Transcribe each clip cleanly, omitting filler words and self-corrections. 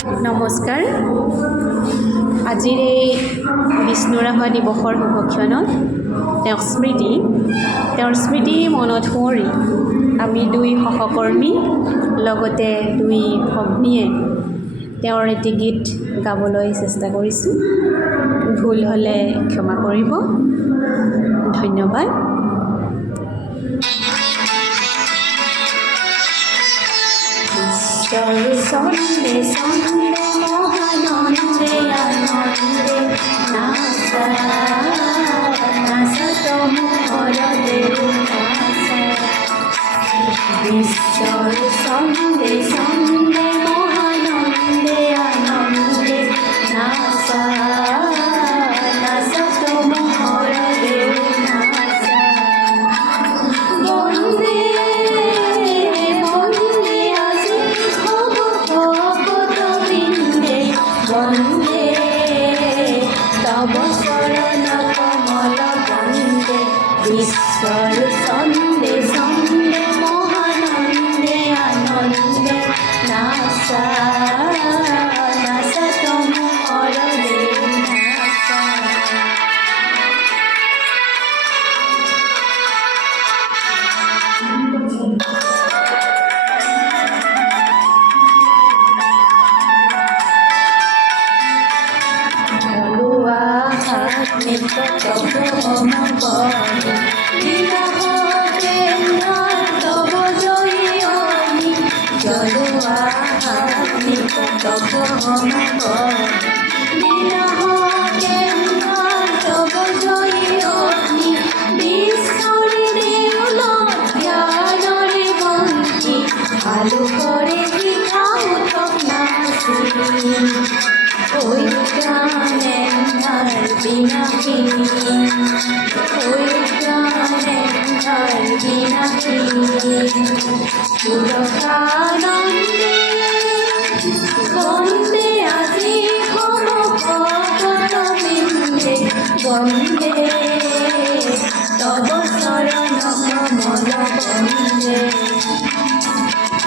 নমস্কাৰ। আজিৰ এই বিষ্ণুৰাভা দিৱসৰ শুভক্ষণত তেওঁৰ স্মৃতি মনত কৰি আমি দুই সহকৰ্মী লগতে দুই ভগ্নীয়ে তেওঁৰ এটি গীত গাবলৈ চেষ্টা কৰিছোঁ। ভুল হ'লে ক্ষমা কৰিব। ধন্যবাদ। সন্দে সন্দে মহানন্দে আনন্দে নাচা নাচা তোমর দেব নাচা ঈশ্বর সন্দে সন্দে মহানন্দে আনন্দে নাচা নাচা তোমর দেব নাচা বন্দে বন্দে তব শরণ কমল বন্দে ঈশ্বর সন্দে সন্দে মহানন্দে আনন্দে নাচা নাচা তোমর দেব নাচা ভালো করে দিখাও তপনাসি ওই গানে ধার বিনাকি ওই গানে ধার বিনাকি পুরকানন্দে বন্দে আজি হম ভগত বৃন্দে বন্দে তব শরণ কমল বন্দে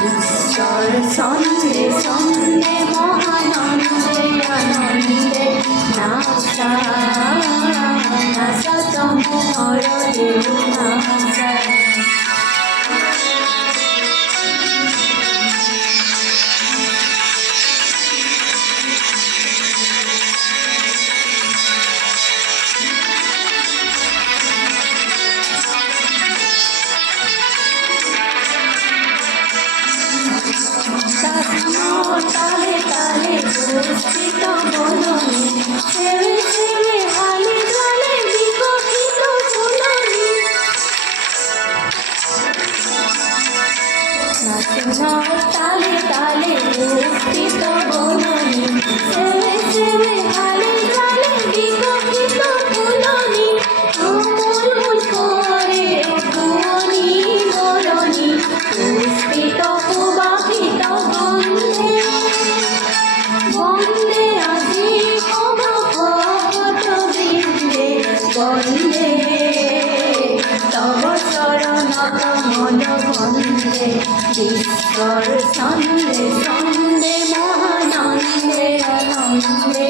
ঈশ্বর সন্দে সন্দে মহানন্দে আনন্দে নাচা নাচা তোমর দেব নাচা তালে তালে পুষ্পিত বদনে ছেড়ে ছেড়ে হালে গালে বিকশিত ফুলনি তালে তালে পুষ্পিত বদনে ছেড়ে ছেড়ে হালে গালে বিকশিত ফুলনি মূল করে ধ্বনি বরণি পুষ্পিত প্রবাহিত বন্দে বন্দে আজি হম ভগত বৃন্দে বন্দে তব শরণ কমল বন্দে ঈশ্বর সন্দে সন্দে মহানন্দে আনন্দে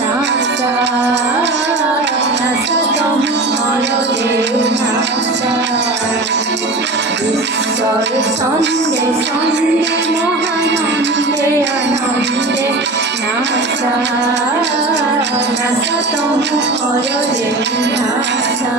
নাচা নাচা তোমর দেব নাচা ঈশ্বর সন্দে সন্দে মহানন্দে আনন্দে নাচা নাচা তোমর দেব নাচা